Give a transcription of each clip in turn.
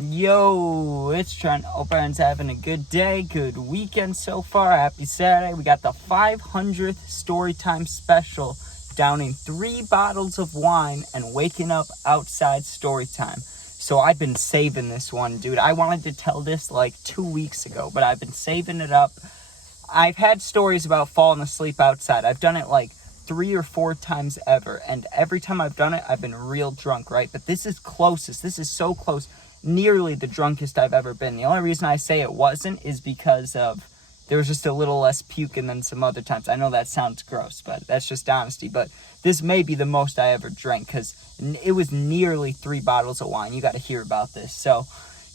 Yo, it's Trent. Hope everyone's having a good day, good weekend so far. Happy Saturday. We got the 500th Storytime special, downing 3 bottles of wine and waking up outside Storytime. So I've been saving this one, dude. I wanted to tell this like 2 weeks ago, but I've been saving it up. I've had stories about falling asleep outside. I've done it like 3 or 4 times ever, and every time I've done it, I've been real drunk, right? But this is closest. This is so close. Nearly the drunkest I've ever been. The only reason I say it wasn't is because of there was just a little less puking than some other times. I know that sounds gross, but that's just honesty. But this may be the most I ever drank because it was nearly 3 bottles of wine. You got to hear about this. So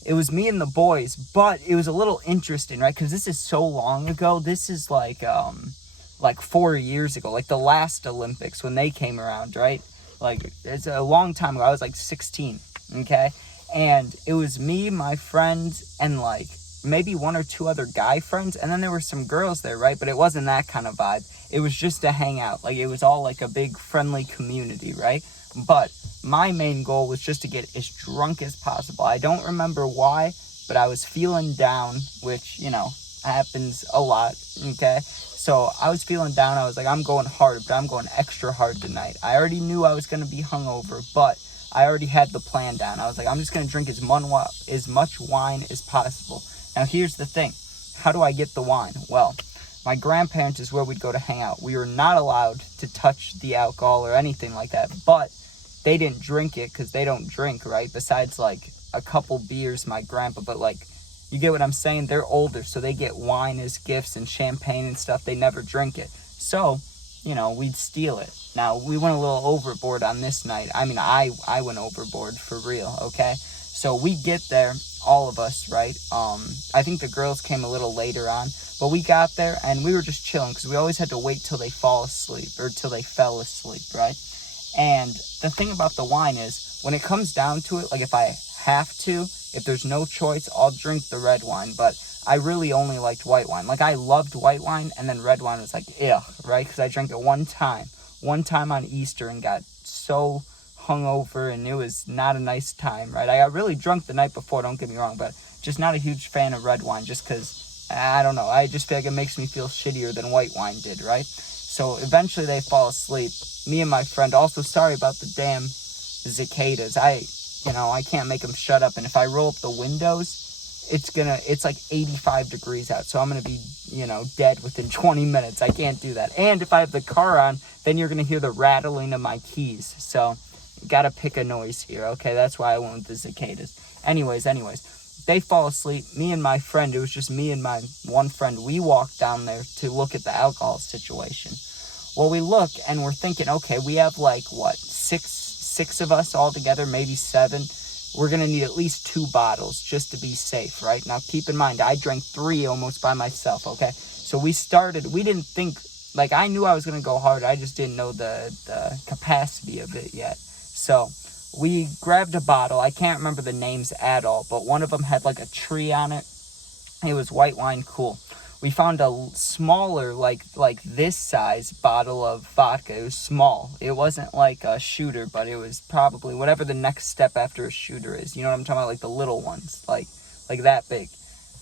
it was me and the boys, but it was a little interesting, right? Because this is so long ago. This is like 4 years ago, like the last Olympics when they came around, right? Like it's a long time ago. I was like 16, okay? And it was me, my friends, and like maybe 1 or 2 other guy friends, and then there were some girls there, right? But it wasn't that kind of vibe. It was just to hang out. Like it was all like a big friendly community, right? But my main goal was just to get as drunk as possible. I don't remember why, but I was feeling down, which, happens a lot, okay? So I was feeling down. I was like, I'm going hard, but I'm going extra hard tonight. I already knew I was going to be hungover, but I already had the plan down. I was like, I'm just going to drink as much wine as possible. Now, here's the thing. How do I get the wine? Well, my grandparents is where we'd go to hang out. We were not allowed to touch the alcohol or anything like that, but they didn't drink it because they don't drink, right? Besides, like, a couple beers, my grandpa, but, like, you get what I'm saying? They're older, so they get wine as gifts and champagne and stuff. They never drink it. So, we'd steal it. Now, we went a little overboard on this night. I mean, I went overboard for real, okay? So we get there, all of us, right? I think the girls came a little later on, but we got there and we were just chilling because we always had to wait till they fall asleep or till they fell asleep, right? And the thing about the wine is when it comes down to it, like if I have to, if there's no choice, I'll drink the red wine, but I really only liked white wine. Like, I loved white wine, and then red wine was like, ugh, right? Because I drank it one time on Easter, and got so hungover, and it was not a nice time, right? I got really drunk the night before, don't get me wrong, but just not a huge fan of red wine, just because, I don't know, I just feel like it makes me feel shittier than white wine did, right? So eventually they fall asleep. Me and my friend, also sorry about the damn cicadas. I can't make them shut up, and if I roll up the windows, it's like 85 degrees out, so I'm gonna be, dead within 20 minutes. I can't do that. And if I have the car on, then you're gonna hear the rattling of my keys. So, gotta pick a noise here, okay? That's why I went with the cicadas. Anyways, they fall asleep. Me and my friend, it was just me and my one friend, we walked down there to look at the alcohol situation. Well, we look, and we're thinking, okay, we have like, six of us all together, maybe 7. We're going to need at least 2 bottles just to be safe, right? Now, keep in mind, I drank 3 almost by myself, okay? So we didn't think, like, I knew I was going to go hard. I just didn't know the capacity of it yet. So we grabbed a bottle. I can't remember the names at all, but one of them had, like, a tree on it. It was white wine, cool. We found a smaller, like this size bottle of vodka. It was small. It wasn't like a shooter, but it was probably whatever the next step after a shooter is. You know what I'm talking about? Like the little ones, like that big.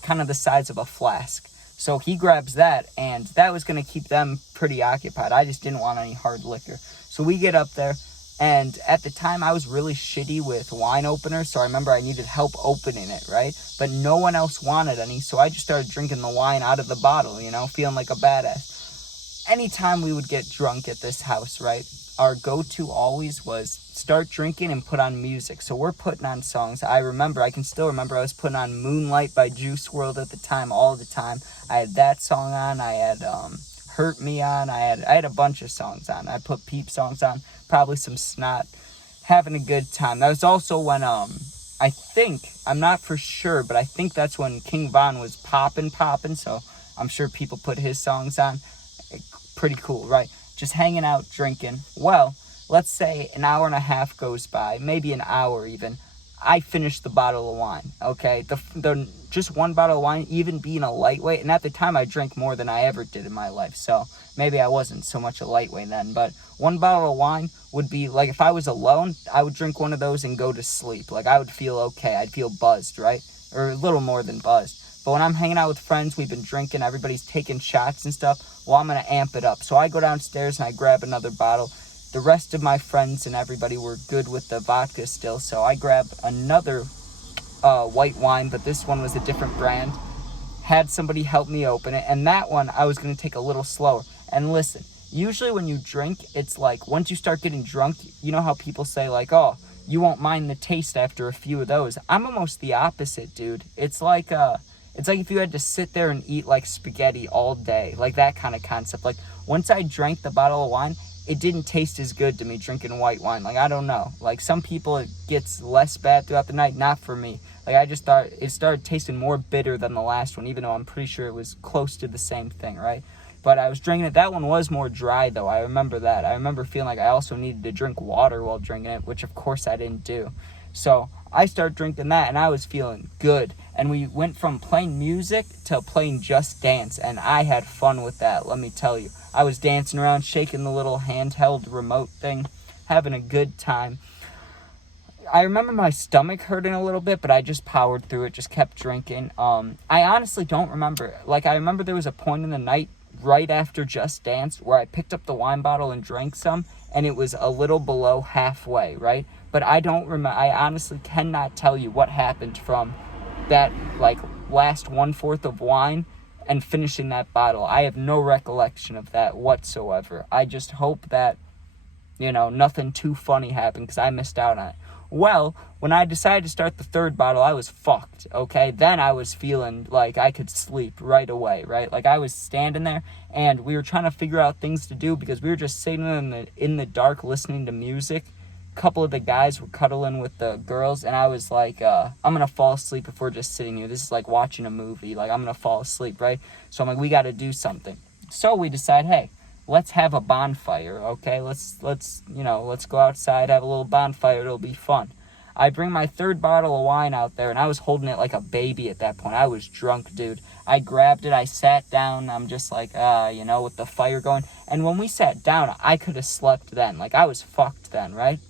Kind of the size of a flask. So he grabs that, and that was going to keep them pretty occupied. I just didn't want any hard liquor. So we get up there, and at the time I was really shitty with wine openers, so I remember I needed help opening it, right? But no one else wanted any, so I just started drinking the wine out of the bottle, feeling like a badass. Anytime we would get drunk at this house, right, our go-to always was start drinking and put on music. So we're putting on songs. I can still remember I was putting on Moonlight by Juice WRLD at the time, all the time. I had that song on. I had Hurt Me on. I had a bunch of songs on. I put Peep songs on, probably some Snot, having a good time. That was also when I'm not for sure, but I think that's when King Von was poppin', so I'm sure people put his songs on. Pretty cool, right? Just hanging out, drinking. Well, let's say an hour and a half goes by, maybe an hour even. I finished the bottle of wine, okay? The just one bottle of wine, even being a lightweight, and at the time I drank more than I ever did in my life, so maybe I wasn't so much a lightweight then, but one bottle of wine would be, like, if I was alone, I would drink one of those and go to sleep. Like, I would feel okay. I'd feel buzzed, right? Or a little more than buzzed. But when I'm hanging out with friends, we've been drinking, everybody's taking shots and stuff, well, I'm going to amp it up. So I go downstairs and I grab another bottle. The rest of my friends and everybody were good with the vodka still, so I grabbed another white wine, but this one was a different brand. Had somebody help me open it, and that one I was going to take a little slower. And listen, usually when you drink, it's like once you start getting drunk, you know how people say like, oh, you won't mind the taste after a few of those. I'm almost the opposite, dude. It's like if you had to sit there and eat like spaghetti all day, like that kind of concept. Like once I drank the bottle of wine, it didn't taste as good to me drinking white wine. Like, I don't know. Like, some people, it gets less bad throughout the night. Not for me. Like, I just thought it started tasting more bitter than the last one, even though I'm pretty sure it was close to the same thing, right? But I was drinking it. That one was more dry, though. I remember that. I remember feeling like I also needed to drink water while drinking it, which, of course, I didn't do. So I started drinking that, and I was feeling good. And we went from playing music to playing Just Dance, and I had fun with that, let me tell you. I was dancing around, shaking the little handheld remote thing, having a good time. I remember my stomach hurting a little bit, but I just powered through it, just kept drinking. I honestly don't remember. Like, I remember there was a point in the night right after Just Dance where I picked up the wine bottle and drank some, and it was a little below halfway, right? But I don't remember. I honestly cannot tell you what happened from that, like, last 1/4 of wine and finishing that bottle. I have no recollection of that whatsoever. I just hope that, nothing too funny happened because I missed out on it. Well, when I decided to start the third bottle, I was fucked, okay? Then I was feeling like I could sleep right away, right? Like, I was standing there, and we were trying to figure out things to do because we were just sitting in the dark listening to music. A couple of the guys were cuddling with the girls, and I was like, I'm going to fall asleep if we're just sitting here. This is like watching a movie. Like, I'm going to fall asleep, right? So I'm like, we got to do something. So we decide, hey, let's have a bonfire, okay? Let's go outside, have a little bonfire. It'll be fun. I bring my third bottle of wine out there, and I was holding it like a baby at that point. I was drunk, dude. I grabbed it. I sat down. I'm just like, with the fire going. And when we sat down, I could have slept then. Like, I was fucked then, right?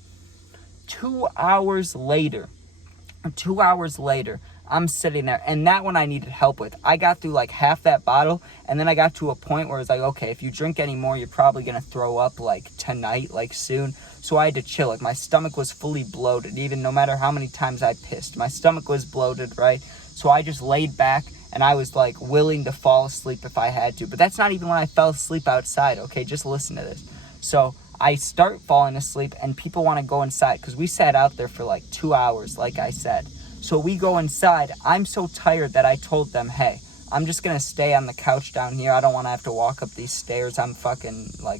2 hours later, I'm sitting there, and that one I needed help with. I got through like half that bottle, and then I got to a point where it's like, okay, if you drink any more, you're probably going to throw up like tonight, like soon. So I had to chill. Like, my stomach was fully bloated, even no matter how many times I pissed. My stomach was bloated, right? So I just laid back, and I was like willing to fall asleep if I had to. But that's not even when I fell asleep outside, okay? Just listen to this. So I start falling asleep, and people want to go inside because we sat out there for like 2 hours, like I said. So we go inside. I'm so tired that I told them, hey, I'm just going to stay on the couch down here. I don't want to have to walk up these stairs. I'm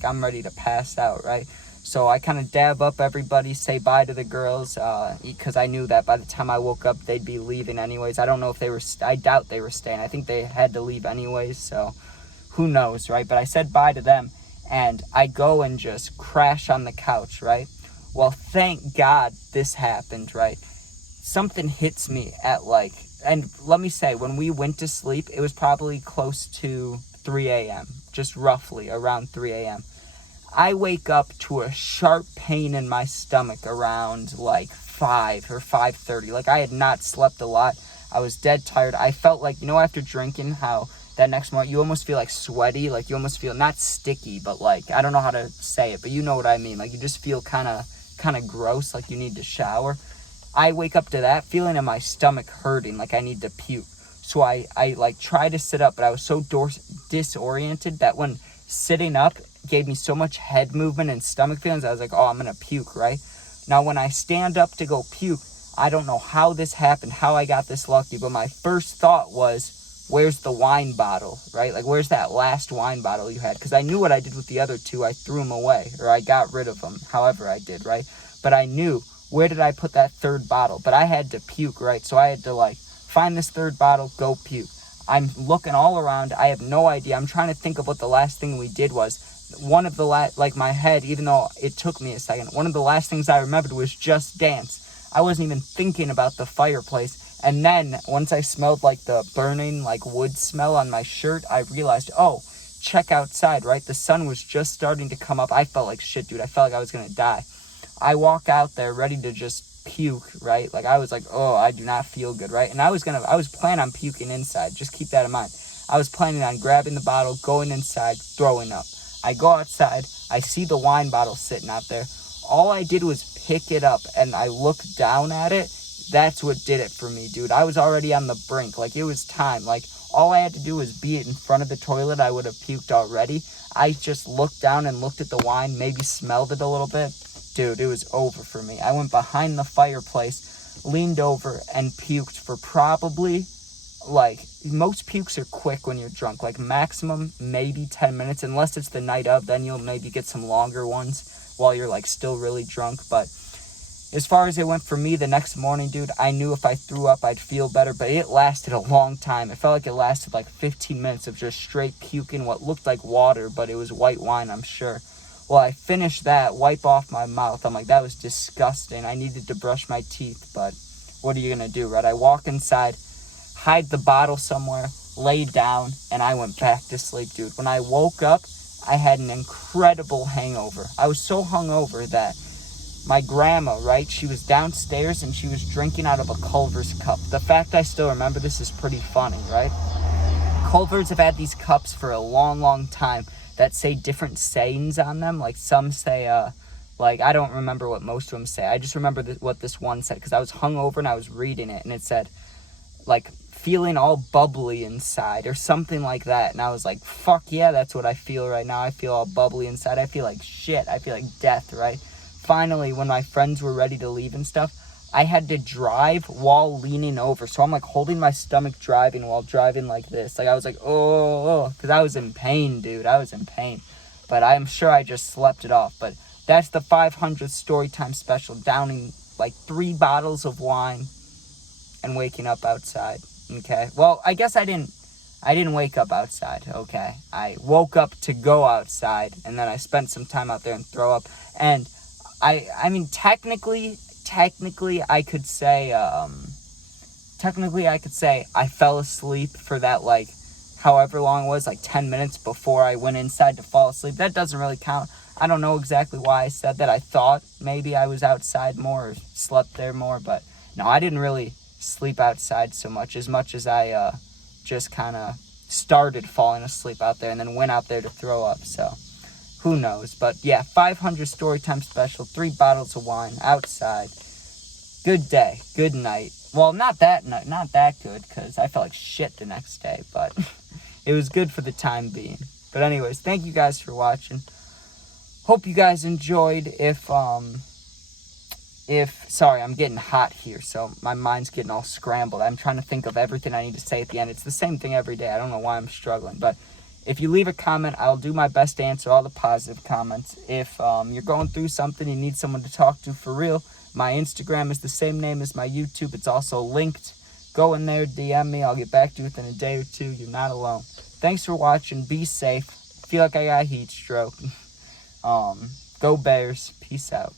I'm ready to pass out, right? So I kind of dab up everybody, say bye to the girls, because I knew that by the time I woke up, they'd be leaving anyways. I don't know if they were, I doubt they were staying. I think they had to leave anyways, so who knows, right? But I said bye to them, and I go and just crash on the couch, right? Well, thank God this happened, right? Something hits me at and let me say, when we went to sleep, it was probably close to 3 a.m., just roughly around 3 a.m. I wake up to a sharp pain in my stomach around like 5 or 5:30. Like, I had not slept a lot. I was dead tired. I felt like, after drinking, how that next morning you almost feel like sweaty. Like, you almost feel not sticky, but like, I don't know how to say it, but you know what I mean. Like, you just feel kind of gross, like you need to shower. I wake up to that feeling in my stomach hurting, like I need to puke. So I try to sit up, but I was so disoriented that when sitting up gave me so much head movement and stomach feelings, I was like, oh, I'm going to puke, right? Now, when I stand up to go puke, I don't know how this happened, how I got this lucky, but my first thought was, where's the wine bottle, right? Like, where's that last wine bottle you had? Because I knew what I did with the other two. I threw them away, or I got rid of them, however I did, right? But I knew, where did I put that third bottle? But I had to puke, right? So I had to, find this third bottle, go puke. I'm looking all around. I have no idea. I'm trying to think of what the last thing we did was. One of the my head, even though it took me a second, one of the last things I remembered was Just Dance. I wasn't even thinking about the fireplace. And then once I smelled like the burning like wood smell on my shirt, I realized, oh, check outside, right? The sun was just starting to come up. I felt like shit, dude. I felt like I was gonna die. I walk out there ready to just puke, right? Like I was like, oh, I do not feel good, right? And I was planning on puking inside. Just keep that in mind. I was planning on grabbing the bottle, going inside, throwing up. I go outside, I see the wine bottle sitting out there. All I did was pick it up and I looked down at it. That's what did it for me, dude. I was already on the brink. Like, it was time. Like, all I had to do was be in front of the toilet. I would have puked already. I just looked down and looked at the wine, maybe smelled it a little bit. Dude, it was over for me. I went behind the fireplace, leaned over, and puked for probably, like, most pukes are quick when you're drunk. Like, maximum, maybe 10 minutes. Unless it's the night of, then you'll maybe get some longer ones while you're, like, still really drunk. But as far as it went for me the next morning, dude, I knew if I threw up, I'd feel better. But it lasted a long time. It felt like it lasted, like, 15 minutes of just straight puking what looked like water, but it was white wine, I'm sure. Well, I finished that, wipe off my mouth. I'm like, that was disgusting. I needed to brush my teeth, but what are you going to do, right? I walk inside, hide the bottle somewhere, lay down, and I went back to sleep, dude. When I woke up, I had an incredible hangover. I was so hungover that my grandma, right, she was downstairs and she was drinking out of a Culver's cup. The fact I still remember this is pretty funny, right? Culver's have had these cups for a long, long time that say different sayings on them. Like, some say, like, I don't remember what most of them say. I just remember what this one said, because I was hungover and I was reading it, and it said, like, feeling all bubbly inside or something like that. And I was like, fuck yeah, that's what I feel right now. I feel all bubbly inside. I feel like shit. I feel like death, right? Finally, when my friends were ready to leave and stuff, I had to drive while leaning over. So I'm like holding my stomach driving while driving like this. Like, I was like, oh, because I was in pain, dude. I was in pain. But I'm sure I just slept it off. But that's the 500th Storytime special, downing like 3 bottles of wine and waking up outside. Okay. Well, I guess I didn't wake up outside. Okay. I woke up to go outside, and then I spent some time out there and throw up. And I mean, technically, I could say I fell asleep for that, like, however long it was, like 10 minutes before I went inside to fall asleep. That doesn't really count. I don't know exactly why I said that. I thought maybe I was outside more or slept there more, but no, I didn't really sleep outside so much as I just kind of started falling asleep out there and then went out there to throw up. So who knows? But yeah, 500 Storytime special, 3 bottles of wine outside. Good day, good night. Well, not that good, because I felt like shit the next day, but it was good for the time being. But anyways, thank you guys for watching. Hope you guys enjoyed. Sorry, I'm getting hot here, so my mind's getting all scrambled. I'm trying to think of everything I need to say at the end. It's the same thing every day. I don't know why I'm struggling, but if you leave a comment, I'll do my best to answer all the positive comments. If you're going through something, you need someone to talk to for real, my Instagram is the same name as my YouTube. It's also linked. Go in there, DM me. I'll get back to you within a day or two. You're not alone. Thanks for watching. Be safe. Feel like I got heat stroke. Go Bears. Peace out.